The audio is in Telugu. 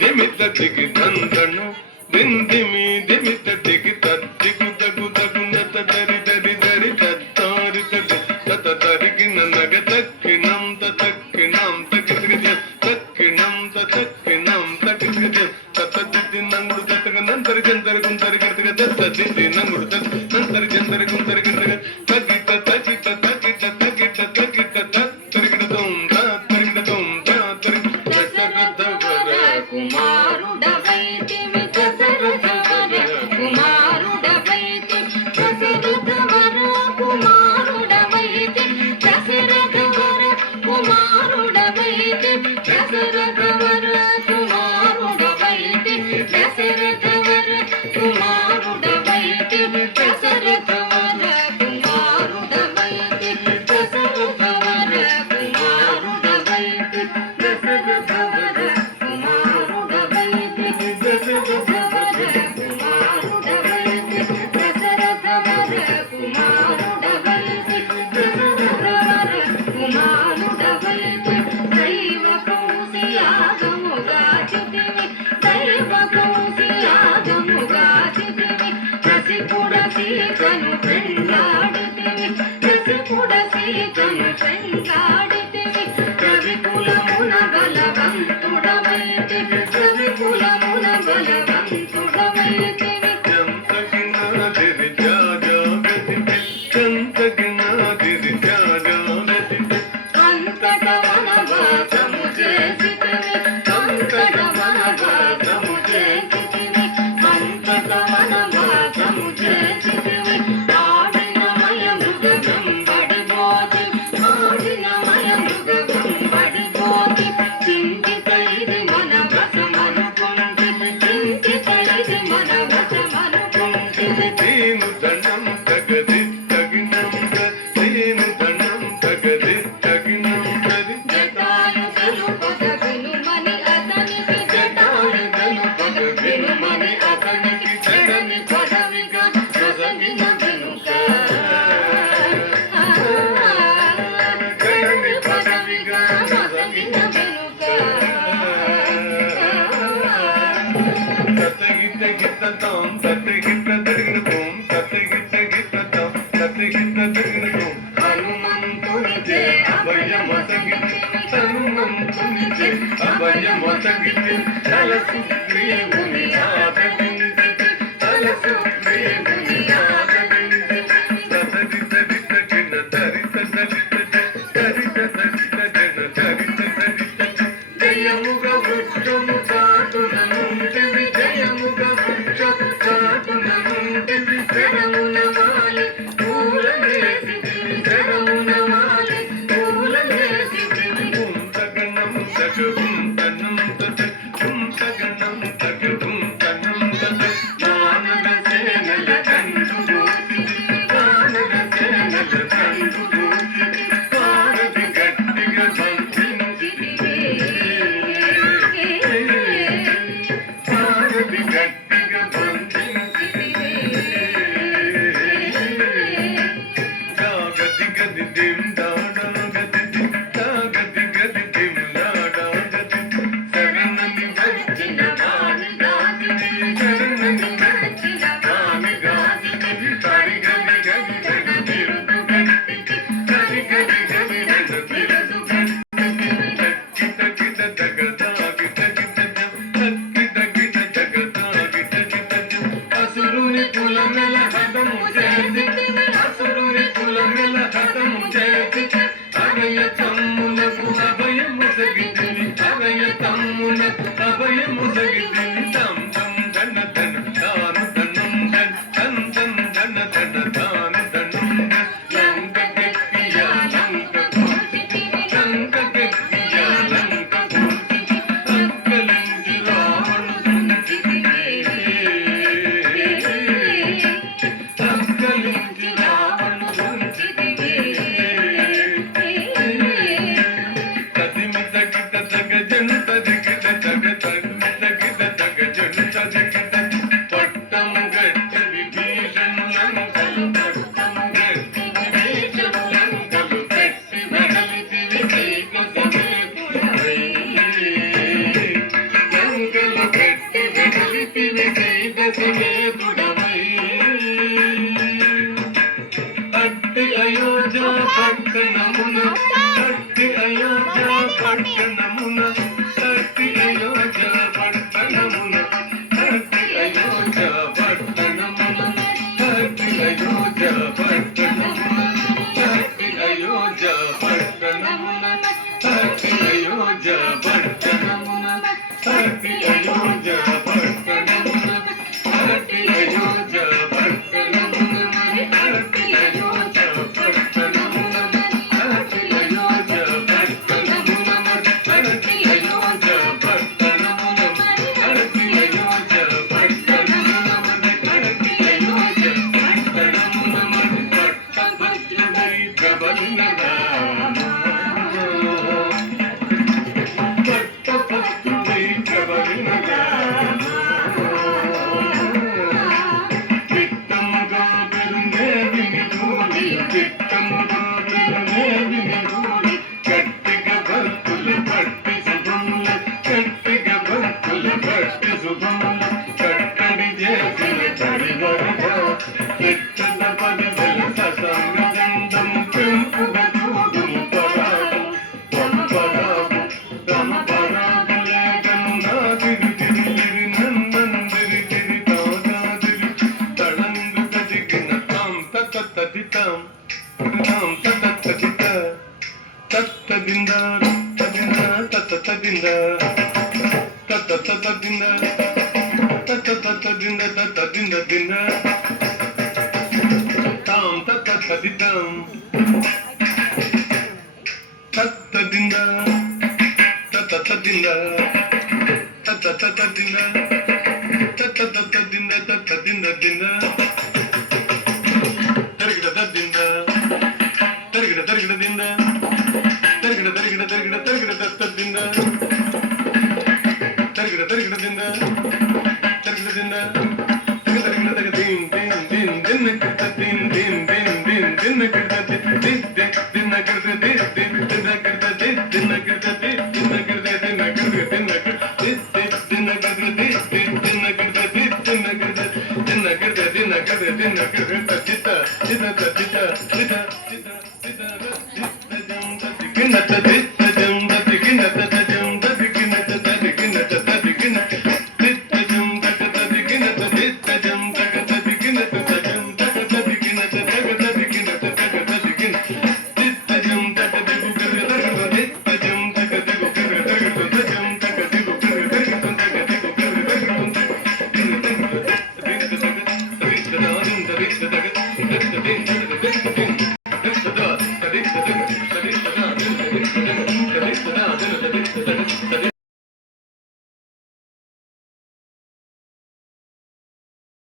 దిమిత దిగి దందను దిందిమి దిమిత దిగి తగ్గు తగ్గు తగునత దరి దరి దరి తత్తారి తత తరిగిన నగ తక్కినం తక్కినం తగ్గిన తక్కినం తక్కినం తగ్గిన తత్తి నంగుడు తగ్గ నంతరి జంతరి గుంతరి గడిగ తత్తి నంగుడు నంతరి జంతరి గుంతరి గడిగ తగ్గిట తగ్గిట తగ్గిట తగ్గిట తగ్గిట తరిగిన దోం తరిగిన దోం తరిగిన దశరథవర కుమారుడవైతివి దశరథవర కుమారుడవైతి దశరథవర కుమారుడవైతి దశరథవర కుమారుడవైతి దశరథవర కుమారుడవైతి దశరథవర కుమారుడవైతి దశరథవర కుమారుడవైతి దశరథవర కుమారుడవైతి దశరథవర కుమారుడవైతి దశరథవర కుమారుడవైతి దశరథవర కుమారుడవైతి దశరథవర కుమారుడవైతి దైవ కౌశియాగముగా చితివి దైవ కౌశియాగముగా చితివి రసికుడ సీతను పెండ్లాడితివి రసికుడ సీతను పెండ్లాడితివి రవికులమున బలవంతుడవైతివి రవికులమున బలవంతుడవైతివి చంతగినాదిరి జాజాగతి చంతగినాదిరి జాజాగతి అంతట వనవాసము చేసితివి అంతట వనవాసము చేసితివి అంతట వనవాసము చేసితివి ఆడినమయ మృగం పడిపోతి ఆడినమయ మృగం పడిపోతి చింతితైది మన వశమనుకుంటివి చింతితైది మన వశమనుకుంటివి నేను దండం తగది తగినం నేను దండం తగది తగినం తది జటాయుగలు పొదగులుమని అతనికి జటాయుగలు పొదగులుమని అతనికి చెడని పదవిగా నొసగిన వెనుక చెడని పదవిగా నొసగిన వెనుక తతగిత గితతం తతగిత తగినతం తతగిత గితతం తతగిత తగినతం హనుమంతునిచే అభయమసగితి హనుమంతునిచే అభయమసగితి తల సుగ్రీవుని ఆదరించితి తల సుగ్రీవుని ఆదరించితి తతగిత గితగిన తరిత తరిత తరిత తరిత జన తరిత తరిత జయముగా వృక్షము చాటుననుంటివి జయముగా వృక్షము చాటుననుంటివి శరమున వాలి పూలనేసితివి శరమున వాలి పూలనేసితివి కుంతగణం తగం తన్నం తత కుంతగణం తగం తన్నం తత వానర సేనల కంటుగోసితి వానర సేనల కంటుగోసితి వారధి గట్టిగా బంధించితివే వారధి గట్టిగా బంధించితివే గది గది దిం దాడా గది గది గది దిం దాడా గది శరణని వచ్చిన వాణి గాదిని శరణని వచ్చిన వాణి గాదిని హరి గది గది గది తిరుగు గది హరి గది గది గది తిరుగు గది తక్కిట గిట జగదాగి తగిట తక్కిట గిట జగదాగి తగిట అసురుని కులమెల హతము చేసితివి అసురుని కులమెల హతము చేసితి అభయ తమ్మునకు అభయము సగితివి అభయ తమ్మునకు అభయము సగితివి తం తం ధన ధన దాను ధనం ధన్ తం తం ధన ధన దాను ధనం ధన్ లంక గట్టియా లంక కూర్చితివి లంక గట్టియా లంక కూర్చితి అక్కలించి రావణుడుంచితివి అక్కలించి రావణుడుంచితివి తదిమి తగిట తగ జను తదిగిట తగ తదిమి తగిట దింద దింద దింద దింద తాం తదిద్దాం దింద దింద దింద దింద తరిగిడ దింద తరిగిడ తరిగిడ దింద తరిగిడ తరిగిడ తరిగిడ తరిగిడ దింద తరిగిడ తరిగిడ దింద తరిగిడ దింద తరిగిడ తరిగిడ దీన్ దీన్ దీన్ దిన్న కిట దీన్ దీన్ దీన్ దీన్ దిన్న కిట దిన్ దిన్న కిట దిన్ దిన్న కిట దిన్న కిట దిన్న కిట దిన్న కిట దిన్న కిట దిన్న కిట దిన్న కిట దిన్న కిట దిన్న కిట దిన్న కిట దిన్న కిట చిత చిత చిత చిత